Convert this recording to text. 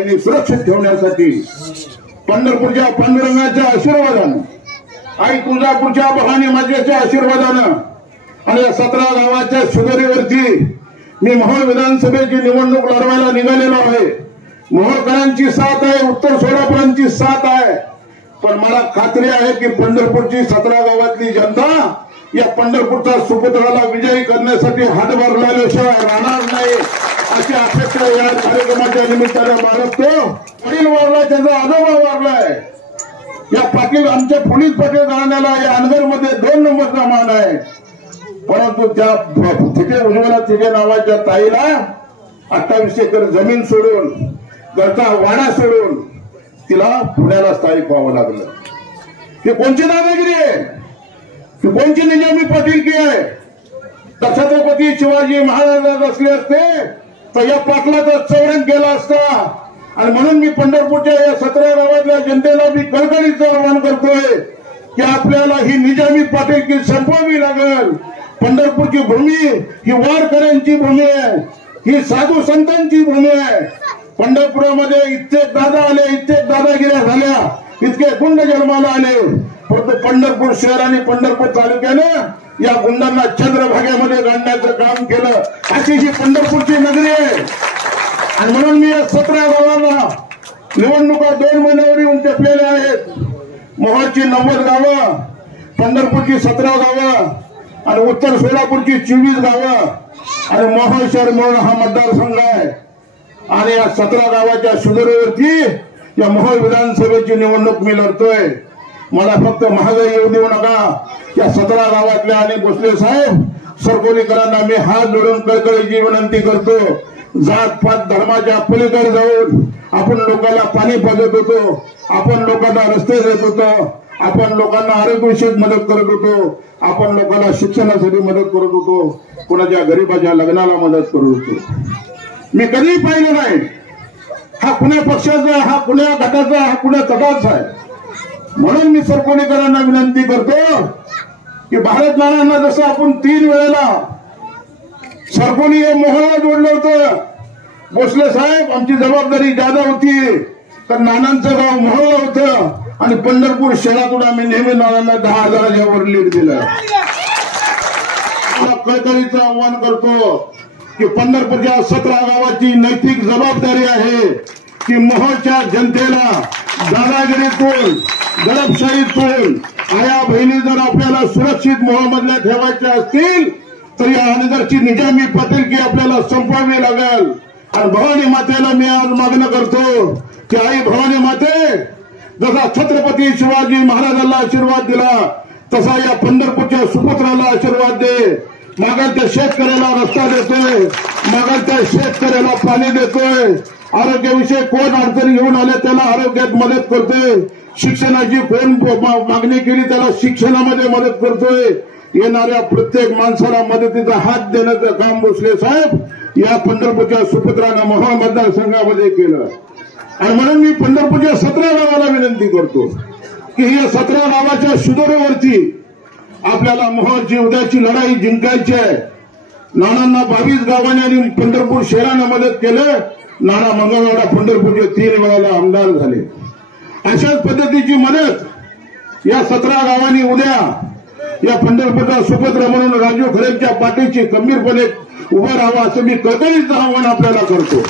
बहिणी सुरक्षित ठेवण्यासाठी पंढरपूरच्या पांडुरंगाच्या आशीर्वादानं, आई तुळजापूरच्या भवानी मातेच्या आशीर्वादानं आणि या 17 गावाच्या शिदोरीवरती मी मोहोळ विधानसभेची निवडणूक लढवायला निघालेलो आहे। मोहोळकरांची साथ आहे, उत्तर सोलापुरांची साथ आहे, पण मला खात्री आहे की पंढरपूरची 17 गावातली जनता या पंढरपूरचा सुपुत्राला विजयी करण्यासाठी हातभार लावल्याशिवाय राहणार नाही अशी अपेक्षा या कार्यक्रमाच्या निमित्ताने बाळगतो। वडील वारला, त्याचा आजोबा वारलाय। या पाटील आमच्या पोलीस पाटील घराण्याला या अनगरमध्ये 2 नंबरचा मान आहे, परंतु त्या तिथे उज्ज्वला तिथे नावाच्या ताईला 28 एकर जमीन सोडून, घरचा वाडा सोडून तिला पुण्याला स्थायिक व्हावं लागलं। ही कोणची दादागिरी आहे? ही कोणची निजामी पाटीलकी आहे? तर छत्रपती शिवाजी महाराज असले असते तर या पाटलाचा चौरंग केला असता। आणि म्हणून मी पंढरपूरच्या या 17 गावातल्या जनतेला मी कळकळीचं आवाहन करतोय की आपल्याला ही निजामी पाटीलकी संपवावी लागेल। पंढरपूरची भूमी ही वारकऱ्यांची भूमी आहे, ही साधू संतांची भूमी आहे। पंढरपुरामध्ये इतके दादा आले, इतके दादागिऱ्या झाल्या, इतके गुंड जन्माला आले, परंतु पंढरपूर शहर आणि पंढरपूर तालुक्यानं या गुंडांना चंद्रभागेमध्ये गाडण्याचं काम केलं। अशी ही पंढरपूरची नगरी आहे। आणि म्हणून मी या 17 गावांना निवडणुका 2 महिन्यावर येऊन टेपलेल्या आहेत। मोहोळची 90 गावं, पंढरपूरची 17 गावं आणि उत्तर सोलापूरची 24 गावं आणि मोहोळ शहर म्हणून हा मतदारसंघ आहे। आणि या 17 गावाच्या शिदोरीवरती या मोहोळ विधानसभेची निवडणूक मी लढतोय। मला फक्त महागाई येऊ देऊ नका। या 17 गावातल्या आणि भोसले साहेब सरकोलीकरांना मी हात जोडून कळकळीची विनंती करतो, जात पात धर्माच्या पलीकडे जाऊन आपण लोकांना पाणी पाजत होतो, आपण लोकांना रस्ते देत होतो, आपण लोकांना आरोग्यविषयक मदत करत होतो, आपण लोकांना शिक्षणासाठी मदत करत होतो, कोणाच्या गरीबाच्या लग्नाला मदत करत होतो। मी कधीही पाहिलं नाही हा कुण्या पक्षाचा, हा कुण्या गटाचा, हा कुण्या तटाचा आहे। म्हणून मी सरकोलीकरांना विनंती करतो की भारत नानांना जसं आपण 3 वेळेला सरकोली हे मोहोळला जोडलं होतं, भोसले साहेब आमची जबाबदारी जादा होती तर नानांचं गाव मोहोळला होतं आणि पंढरपूर शहरातून आम्ही नेहमी नानांना 10,000च्या वर लीड दिलं। कळकळीचं आव्हान करतो की पंढरपूरच्या 17 गावाची नैतिक जबाबदारी आहे की मोहोळच्या जनतेला दादागिरीतून, दडपशाहीतून आया बहिणी जर आपल्याला सुरक्षित मोहोळमधल्या ठेवायच्या असतील तर या अनगरची निजामी पाटीलकी आपल्याला संपवावी लागेल। आणि भवानी मातेला मी आज मागणं करतो की आई भवानी माते, जसा छत्रपती शिवाजी महाराजांना आशीर्वाद दिला तसा या पंढरपूरच्या सुपुत्राला आशीर्वाद दे। मागाच्या शेतकऱ्याला रस्ता देतोय, मागाच्या शेतकऱ्याला पाणी देतोय, आरोग्याविषयी कोण अडचणी घेऊन आले त्याला आरोग्यात मदत करतोय, शिक्षणाची कोण मागणी केली त्याला शिक्षणामध्ये मदत करतोय, येणाऱ्या प्रत्येक माणसाला मदतीचा हात देण्याचं काम भोसले साहेब या पंढरपूरच्या सुपुत्रानं मोहोळ मतदारसंघामध्ये केलं। आणि म्हणून मी पंढरपूरच्या 17 गावाला विनंती करतो की या 17 गावाच्या शिदोरीवरती आपल्याला मोहोळची उद्याची लढाई जिंकायची आहे। नानांना 22 गावांनी आणि पंढरपूर शहरानं मदत केलं। नाना मंगळवाडा पंढरपूरचे 3 वेळेला आमदार झाले। अशाच पद्धतीची मदत या 17 गावांनी उद्या या पंढरपूरचा सुपुत्र म्हणून राजू खरेंच्या पाठीशी गंभीरपणे उभं राहावं असं मी कळकळीचं आवाहन आपल्याला करतो।